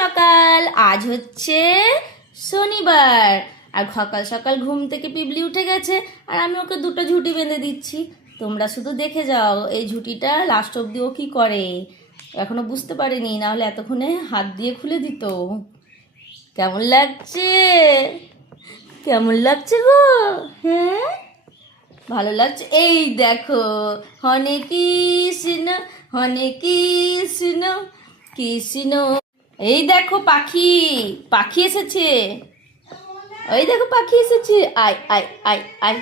সকাল আজ হচ্ছে শনিবার আর সকাল সকাল ঘুম থেকে পিবলি উঠে গেছে আর আমি ওকে দুটো ঝুঁটি বেঁধে দিচ্ছি। তোমরা শুধু দেখে যাও এই ঝুঁটিটা লাস্ট অবধি ও কি করে। এখনো বুঝতে পারিনি, না হলে এতক্ষণে হাত দিয়ে খুলে দিত। কেমন লাগছে? কেমন লাগছে গো? হ্যাঁ ভালো লাগছে। এই দেখো, হনে কৃষ্ণ হনে কৃষ্ণ কৃষ্ণ। এই দেখো পাখি, পাখি এসেছে। ওই দেখো পাখি এসেছে। আয় আয় আয় আয়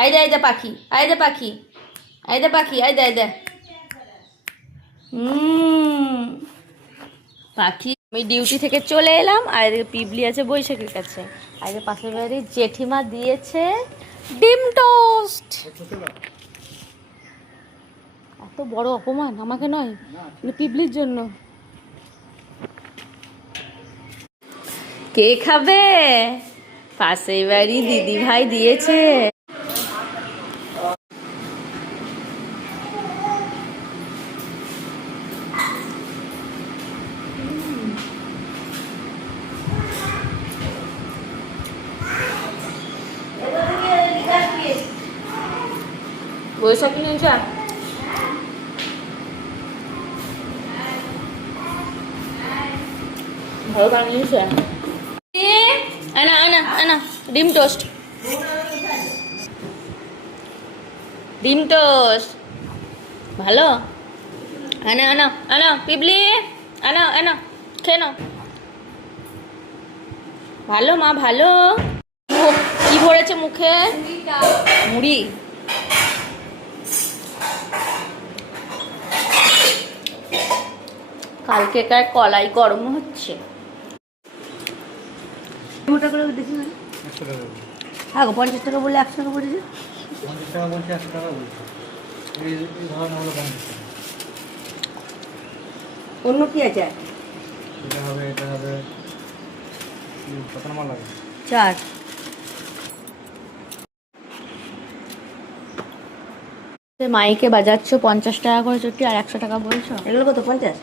আয় দে, আয় দে পাখি, আয় দে পাখি, আয় দে পাখি, আয় দে, আয় দে। পাখি। আমি ডিউটি থেকে চলে এলাম আর পিবলি আছে বৈশাখীর কাছে। আর পাশের বাড়ির জেঠিমা দিয়েছে ডিম টোস্ট। এত বড় অপমান আমাকে নয়, পিবলির জন্য। কে খাবে? পাশের বাড়ি দিদি ভাই দিয়েছে। বৈশাখী নিয়েছে ভালো বানিয়েছে। আনা আনা আনা ডিম টোস্ট, ডিম টোস্ট ভালো। আনা আনা আনা পিবলি, আনা আনা খেয়ে নাও। ভালো মা ভালো। কি ভরেছে মুখে? মুড়ি। কালকে কার কলাই গরম হচ্ছে। মোটা করে দেখি না। 50 টাকা বলে 100 টাকা পড়েছে। 50 টাকা বলছে, 100 টাকা বলছে। এই ধরনের হলো 50 টাকা। অন্য কি আছে? এটা হবে কত নাম্বার লাগে? 4। মাইকে বাজাচ্ছ 50 টাকা করে চুটি আর 100 টাকা বলছো। এগুলো কত? 50।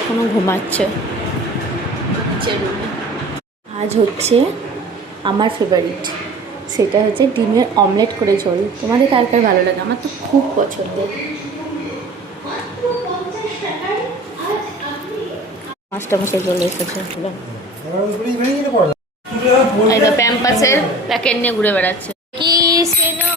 এখনো ঘুমাচ্ছে। আজ হচ্ছে আমার ফেভারিট, সেটা হচ্ছে ডিমের অমলেট করে ঝোল। তোমাদের কার কার ভালো লাগে? আমার তো খুব পছন্দের। মাস্টারমশাই চলে এসেছে। প্যাম্পাসের প্যাকেট নিয়ে ঘুরে বেড়াচ্ছে। কি